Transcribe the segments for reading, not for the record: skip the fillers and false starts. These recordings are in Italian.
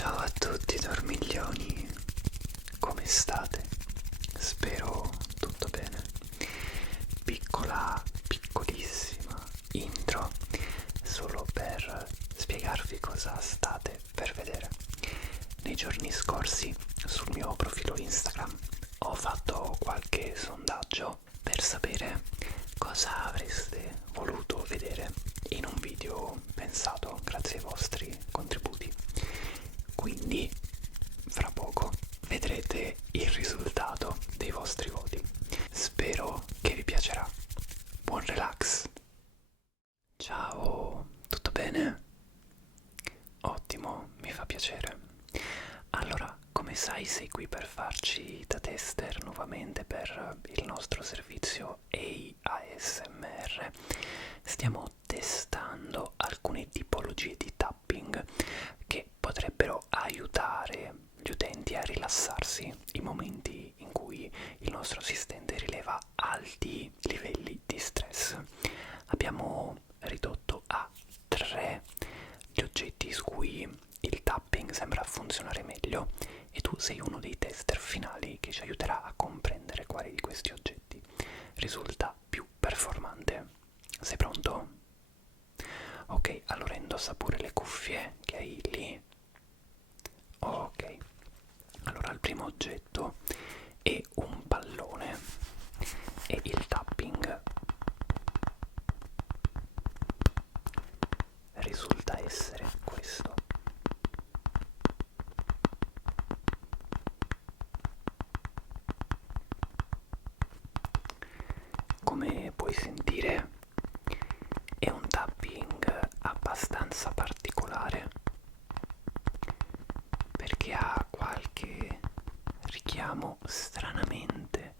Ciao a tutti dormiglioni, come state? Spero tutto bene. Piccolissima intro solo per spiegarvi cosa state per vedere. Nei giorni scorsi sul mio profilo Instagram ho fatto qualche sondaggio per sapere cosa avreste voluto vedere in un video pensato grazie ai vostri contributi. Quindi fra poco vedrete il risultato dei vostri voti. Spero che vi piacerà. Buon relax. Ciao, tutto bene? Ottimo, mi fa piacere. Allora, come sai, sei qui per farci da tester nuovamente per il nostro servizio ASMR. Stiamo testando alcune tipologie di tapping che potrebbero aiutare gli utenti a rilassarsi in momenti in cui il nostro assistente rileva alti livelli di stress. Abbiamo ridotto a 3 gli oggetti su cui il tapping sembra funzionare meglio e tu sei uno dei tester finali che ci aiuterà a comprendere quali di questi oggetti risulta più performante. Sei pronto? Ok, allora indossa pure le cuffie che hai lì. Ok, allora il primo oggetto è un pallone e il tapping risulta essere questo. Come puoi sentire è un tapping abbastanza particolare perché ha qualche richiamo stranamente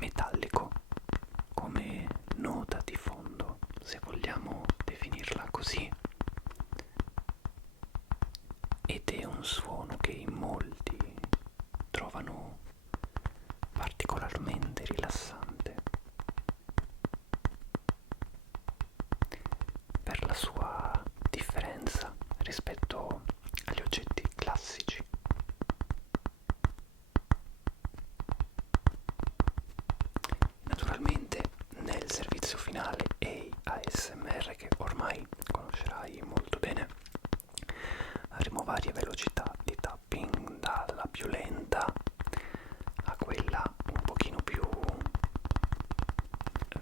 metallico come nota di fondo, se vogliamo definirla così, ed è un suono che in molti trovano particolarmente rilassante per la sua differenza rispetto agli oggetti classici. Naturalmente nel servizio finale ASMR, che ormai conoscerai molto bene, avremo varie velocità di tapping, dalla più lenta a quella un pochino più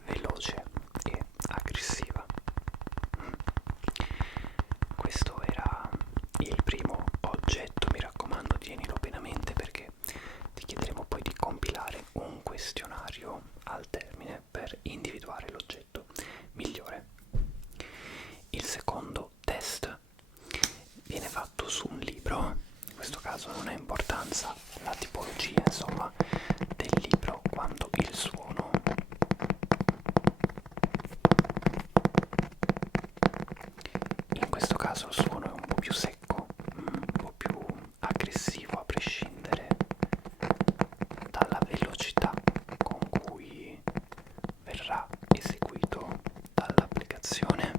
veloce e aggressiva. Questo era il primo oggetto, mi raccomando tienilo bene a mente perché ti chiederemo poi di compilare un questionario al termine per individuare l'oggetto migliore. Il secondo test viene fatto su un libro, in questo caso non ha importanza la tipologia, insomma, del libro quanto il suono. In questo caso il suono è un po' più secco, un po' più aggressivo a prescindere dalla velocità con cui verrà eseguito dall'applicazione.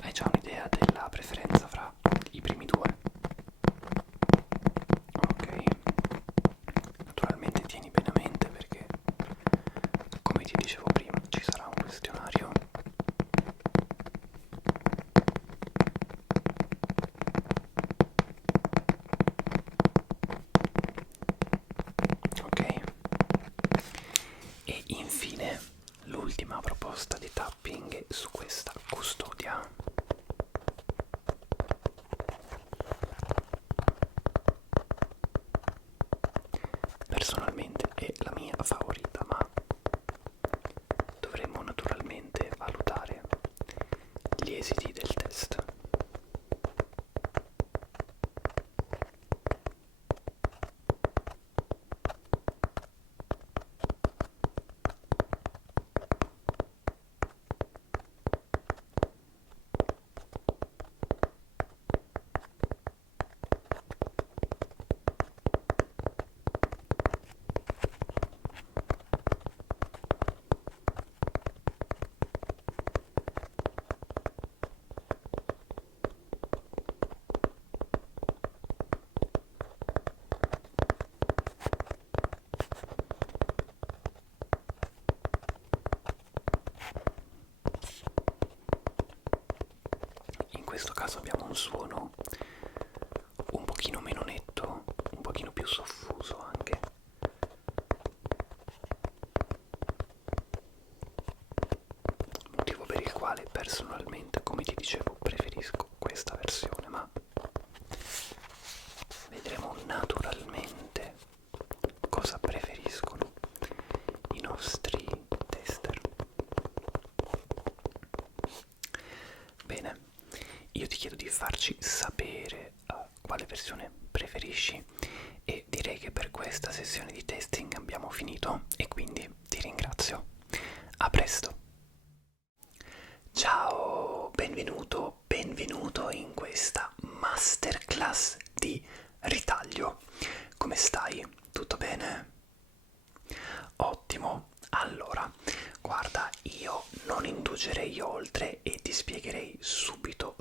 Hai già un'idea della preferenza fra i primi due? Ok, naturalmente tieni bene a mente perché, come ti dicevo prima, ci sarà un questionario. Ok, e infine l'ultima proposta di tapping è su questa custodia. Personalmente è la mia favorita, ma dovremo naturalmente valutare gli esiti del test. questo caso abbiamo un suono un pochino meno netto, un pochino più soffuso anche. Motivo per il quale personalmente, come ti dicevo, preferisco questa versione, ma vedremo naturalmente cosa preferiscono i nostri tester. Bene, io ti chiedo di farci sapere quale versione preferisci e direi che per questa sessione di testing abbiamo finito e quindi ti ringrazio. A presto! Ciao, benvenuto in questa masterclass di ritaglio. Come stai? Tutto bene? Ottimo. Allora, guarda, io non indugerei oltre e ti spiegherei subito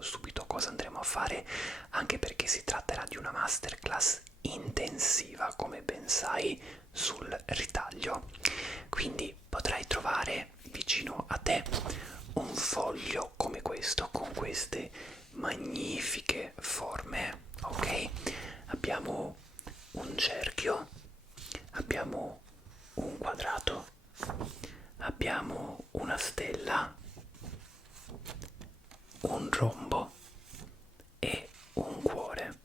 cosa andremo a fare, anche perché si tratterà di una masterclass intensiva, come ben sai, sul ritaglio. Quindi potrai trovare vicino a te un foglio come questo, con queste magnifiche forme, ok? Abbiamo un cerchio, abbiamo un quadrato, abbiamo una stella, un rombo e un cuore,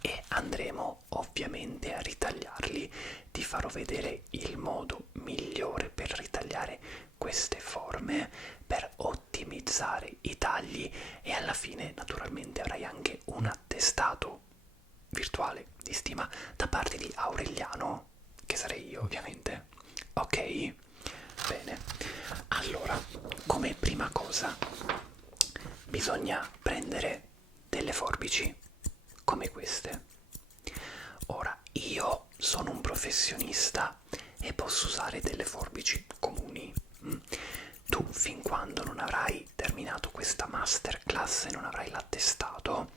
e andremo ovviamente a ritagliarli. Ti farò vedere il modo migliore per ritagliare queste forme, per ottimizzare i tagli, e alla fine naturalmente avrai anche un attestato virtuale di stima da parte di Aureliano, che sarei io ovviamente. Ok? Bene, allora, come prima cosa bisogna prendere delle forbici come queste. Ora, io sono un professionista e posso usare delle forbici comuni. Tu, fin quando non avrai terminato questa masterclass e non avrai l'attestato,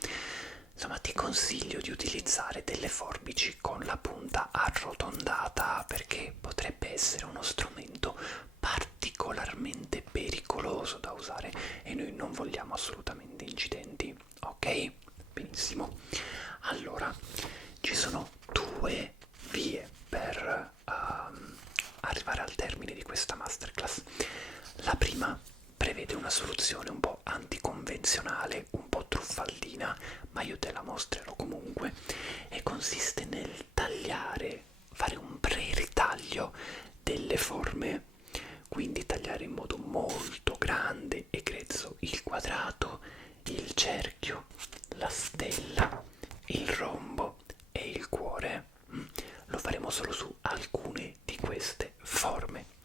insomma, ti consiglio di utilizzare delle forbici con la punta arrotondata, perché potrebbe essere uno strumento particolarmente pericoloso da usare e noi non vogliamo assolutamente incidenti, ok? Benissimo. Allora, ci sono due vie per arrivare al termine di questa masterclass. La prima prevede una soluzione un po' anticonvenzionale, un po' truffaldina, ma io te la mostrerò comunque, e consiste nel tagliare, fare un pre-ritaglio delle forme, quindi tagliare in modo molto grande e grezzo il quadrato, il cerchio, la stella, il rombo e il cuore. Lo faremo solo su alcune di queste forme.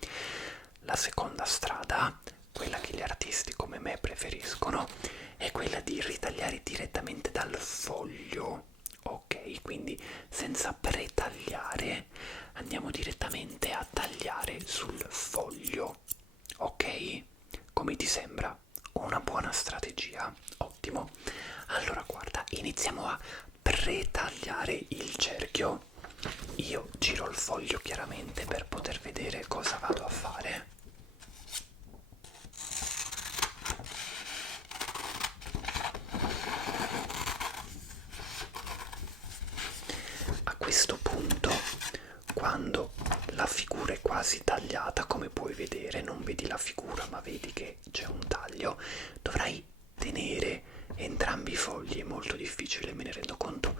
La seconda strada, quella che gli artisti come me preferiscono, è quella di ritagliare direttamente dal foglio. Ok, quindi senza pretagliare andiamo direttamente a tagliare sul foglio. Ok? Come ti sembra? Una buona strategia? Ottimo. Allora guarda, iniziamo a pretagliare il cerchio. Io giro il foglio chiaramente per poter vedere cosa vado a fare. A questo punto, quando la figura è quasi tagliata, come puoi vedere, non vedi la figura ma vedi che c'è un taglio, dovrai tenere entrambi i fogli, è molto difficile, me ne rendo conto,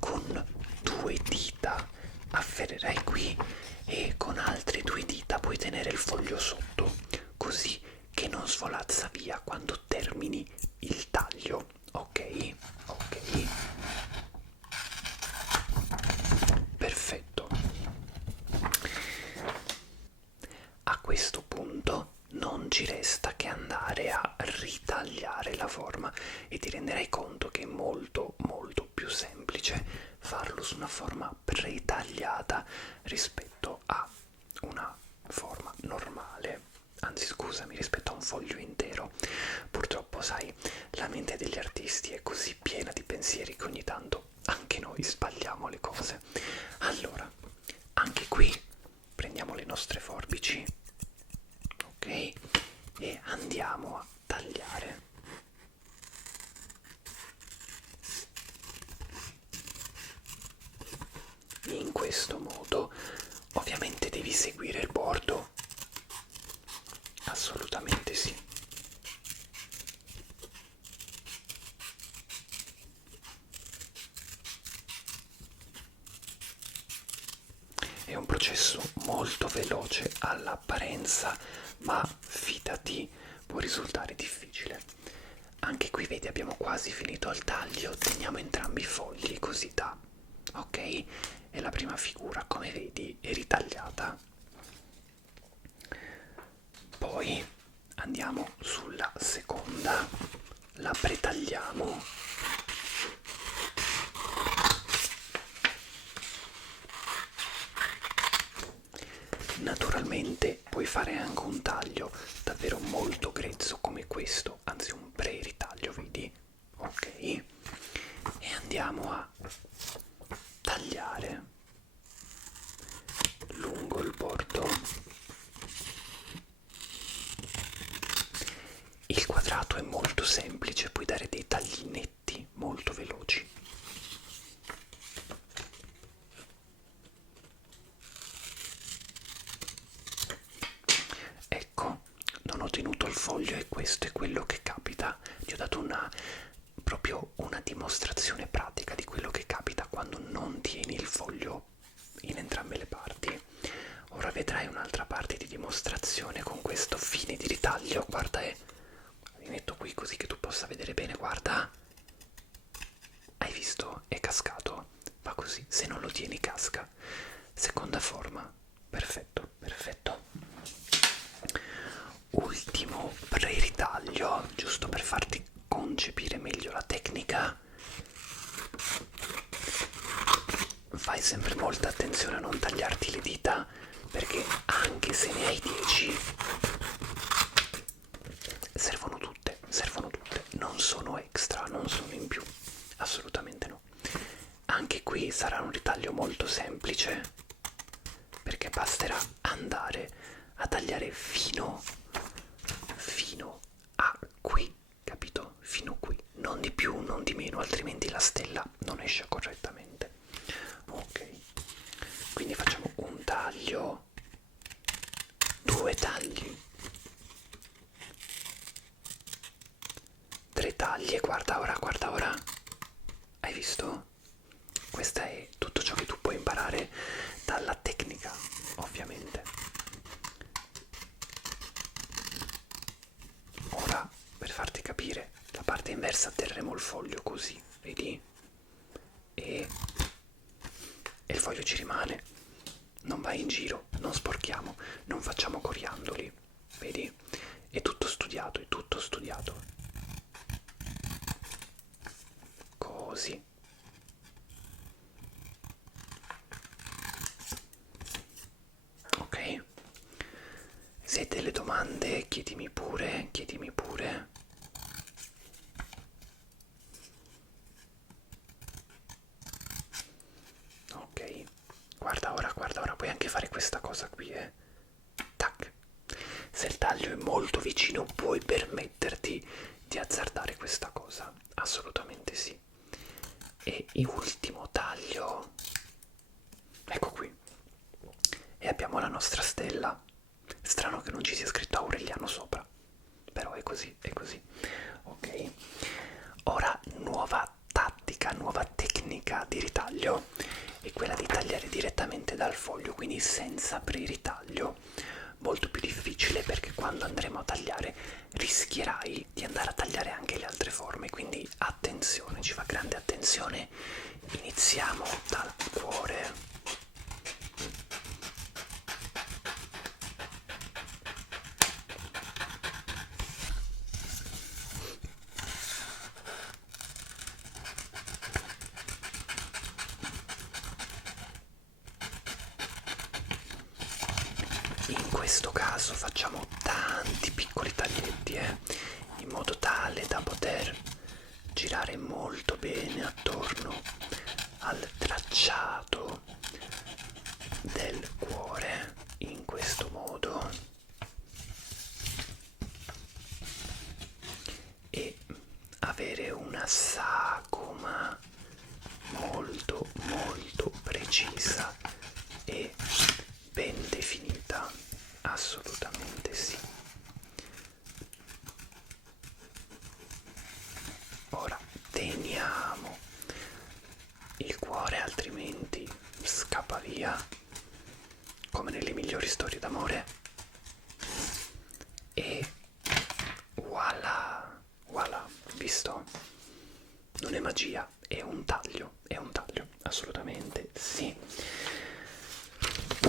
con due dita. Afferrerai qui e con altre due dita puoi tenere il foglio sotto, così che non svolazza via quando termini il taglio. Ok? Ok. Perfetto. A questo punto non ci resta che andare a ritagliare la forma e ti renderai conto che è molto più semplice farlo su una forma pretagliata rispetto a una forma normale. Anzi, scusami, rispetto a un foglio intero. Purtroppo, sai, la mente degli artisti è così piena di pensieri che ogni tanto anche noi sbagliamo le cose. Allora, anche qui prendiamo le nostre forbici, ok? E andiamo a tagliare. questo modo. Ovviamente devi seguire il bordo, assolutamente sì. È un processo molto veloce all'apparenza, ma fidati, può risultare difficile. Anche qui vedi abbiamo quasi finito il taglio, teniamo entrambi i fogli così da, ok? E la prima figura, come vedi, è ritagliata. Poi andiamo sulla seconda, la pretagliamo. Naturalmente puoi fare anche un taglio davvero molto grezzo come questo, anzi un pre-ritaglio, vedi? Ok? E andiamo a tagliare lungo il bordo. Il quadrato è molto semplice, puoi dare dei tagli netti, molto veloci. Ecco, non ho tenuto il foglio e questo è quello che capita. Ti ho dato proprio una dimostrazione pratica di quello che capita quando non tieni il foglio in entrambe le parti. Ora vedrai un'altra parte di dimostrazione con questo fine di ritaglio. Guarda, mi metto qui così che tu possa vedere bene, guarda. Hai visto? È cascato. Va così, se non lo tieni casca. Seconda forma. Perfetto, perfetto. Ultimo pre-ritaglio, giusto per farti concepire meglio la tecnica. Fai sempre molta attenzione a non tagliarti le dita, perché anche se ne hai 10 servono tutte, non sono extra, non sono in più, assolutamente no. Anche qui sarà un ritaglio molto semplice, perché basterà andare a tagliare fino a qui, capito? Fino qui, non di più, non di meno, altrimenti la stella non esce correttamente. Ok, quindi facciamo un taglio, due tagli, tre tagli e guarda ora, hai visto? Questo è tutto ciò che tu puoi imparare dalla tecnica, ovviamente. Ora, per farti capire, la parte inversa terremo il foglio così, vedi? E il foglio ci rimane, non va in giro, non sporchiamo, non facciamo coriandoli, vedi? È tutto studiato, è tutto studiato. Così. Ok? Se hai delle domande, chiedimi pure, chiedimi pure. Ok, guarda ora, puoi anche fare questa cosa qui, Tac. Se il taglio è molto vicino, puoi permetterti di azzardare questa cosa, assolutamente sì. E il ultimo taglio, ecco qui, e abbiamo la nostra stella. Strano che non ci sia scritto Aureliano sopra, però è così, è così. Ok, ora nuova tattica, nuova tecnica di ritaglio è quella di tagliare direttamente dal foglio, quindi senza pre-ritaglio. Molto più difficile perché quando andremo a tagliare rischierai di andare a tagliare anche le altre forme, quindi attenzione, ci fa grande attenzione. Iniziamo dal cuore. In questo caso facciamo tanti piccoli taglietti, in modo tale da poter girare molto bene attorno al tracciato del cuore, in questo modo, e avere una sagoma molto molto precisa via, come nelle migliori storie d'amore, e voilà, voilà, visto? Non è magia, è un taglio, assolutamente sì.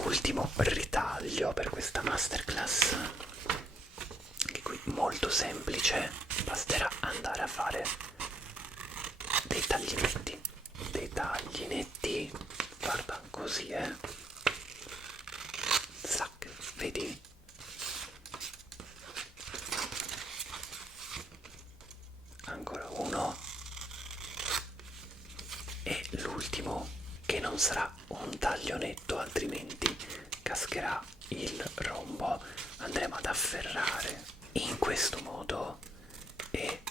Ultimo ritaglio per questa masterclass, che qui molto semplice, basterà andare a fare dei taglinetti, guarda, così, zac, vedi? Ancora uno, e l'ultimo, che non sarà un taglio netto, altrimenti cascherà il rombo. Andremo ad afferrare in questo modo e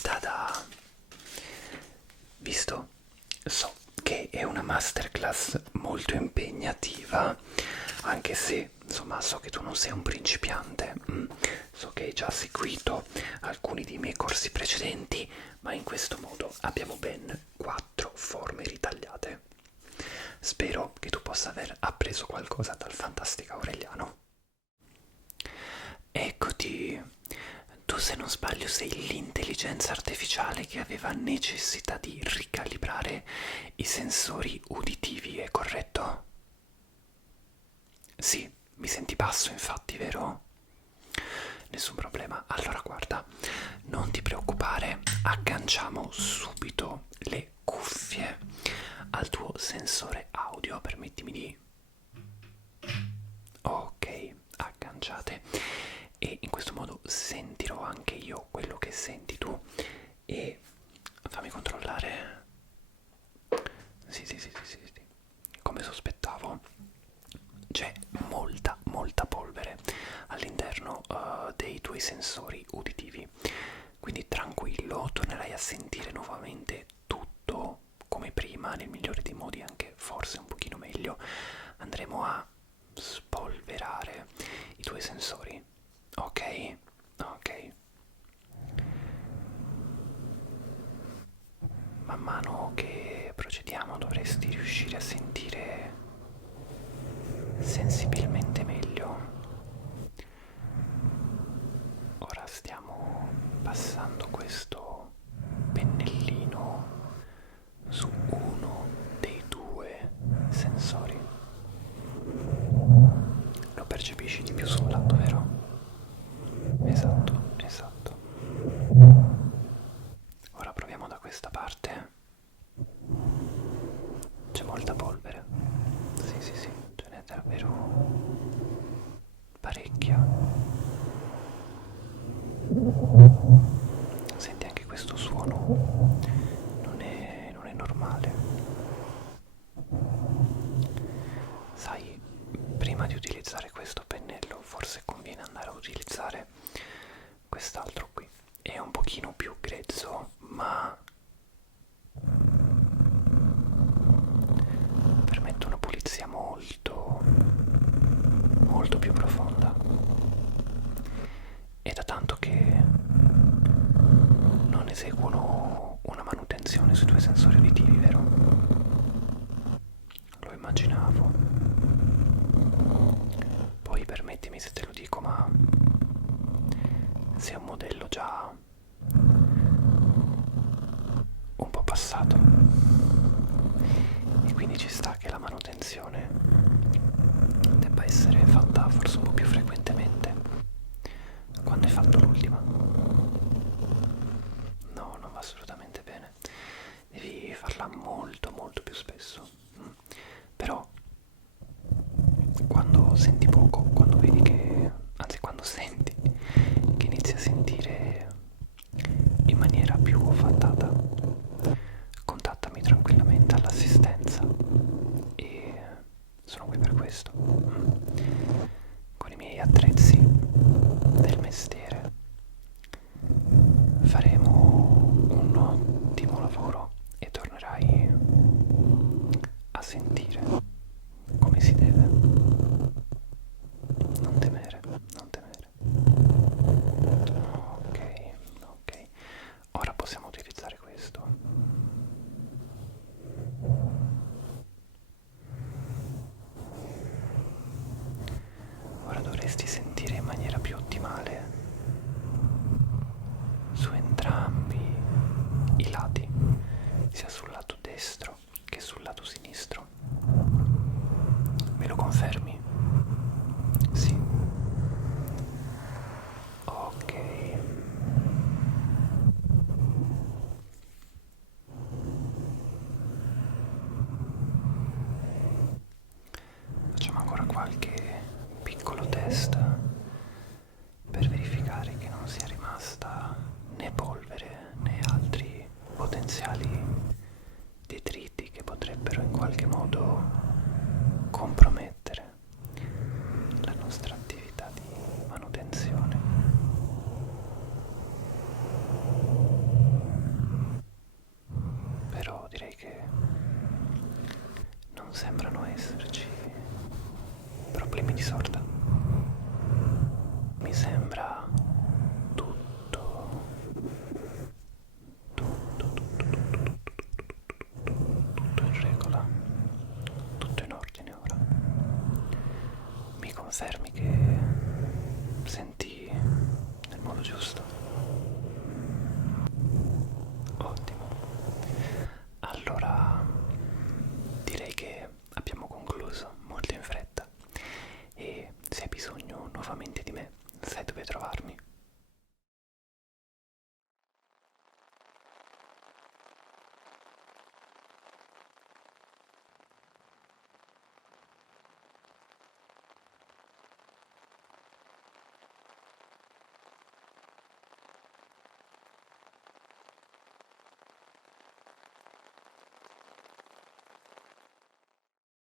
tada! Visto? So che è una masterclass molto impegnativa, anche se insomma so che tu non sei un principiante, so che hai già seguito alcuni dei miei corsi precedenti, ma in questo modo abbiamo ben 4 forme ritagliate. Spero che tu possa aver appreso qualcosa dal fantastico Aureliano. Eccoti, tu se non sbaglio sei l'intelligenza artificiale che aveva necessità di ricalibrare i sensori uditivi, è corretto? Sì, mi senti basso infatti, vero? Nessun problema. Allora guarda, non ti preoccupare, agganciamo subito le cuffie al tuo sensore audio, permettimi di... Ok, agganciate, e in questo modo sentirò anche io quello che senti tu e fammi controllare. Sì, come sospettavo, c'è molta polvere all'interno dei tuoi sensori uditivi, quindi tranquillo, tornerai a sentire nuovamente tutto come prima, nel migliore dei modi, anche forse un pochino meglio. Andremo a spolverare i tuoi sensori, ok? Ok. Man mano che procediamo dovresti riuscire a sentire sensibilmente meglio. Ora stiamo passando questo pennellino su uno dei due sensori. Lo percepisci di più sul lato, vero? Esatto, esatto. Ora proviamo da questa parte. C'è molta polvere. Sì, ce n'è davvero parecchia. Senti anche questo suono? Non è normale. Sai, prima di utilizzare questo pennello forse conviene andare a utilizzare quest'altro qui. È un pochino più grezzo, ma permette una pulizia molto più profonda. È da tanto che non eseguono una manutenzione sui tuoi sensori uditivi, vero? Lo immaginavo. Poi permettimi se te lo dico, ma sei un modello già un po' passato e quindi ci sta che la manutenzione debba essere fatta forse un po' più frequentemente. Quando hai fatto l'ultima? No, non va assolutamente bene, devi farla molto più spesso. Però quando senti poco, quando vedi che, anzi quando senti che inizi a sentire in maniera più fattata, contattami tranquillamente all'assistenza e sono qui per questo. Con i miei attrezzi del mestiere faremo un ottimo lavoro e tornerai a sentire come si deve. Non te potresti sentire in maniera più ottimale su entrambi i lati, sia sul lato destro che sul lato sinistro. Me lo confermi? Sì. Ok. Facciamo ancora qualche piccolo test per verificare che non sia rimasta né polvere né altri potenziali detriti che potrebbero in qualche modo compromettere la nostra attività di manutenzione. Però direi che non sembrano esserci problemi di sorta. Mi sembra tutto in regola, tutto in ordine ora. Mi confermi che senti nel modo giusto? Ottimo.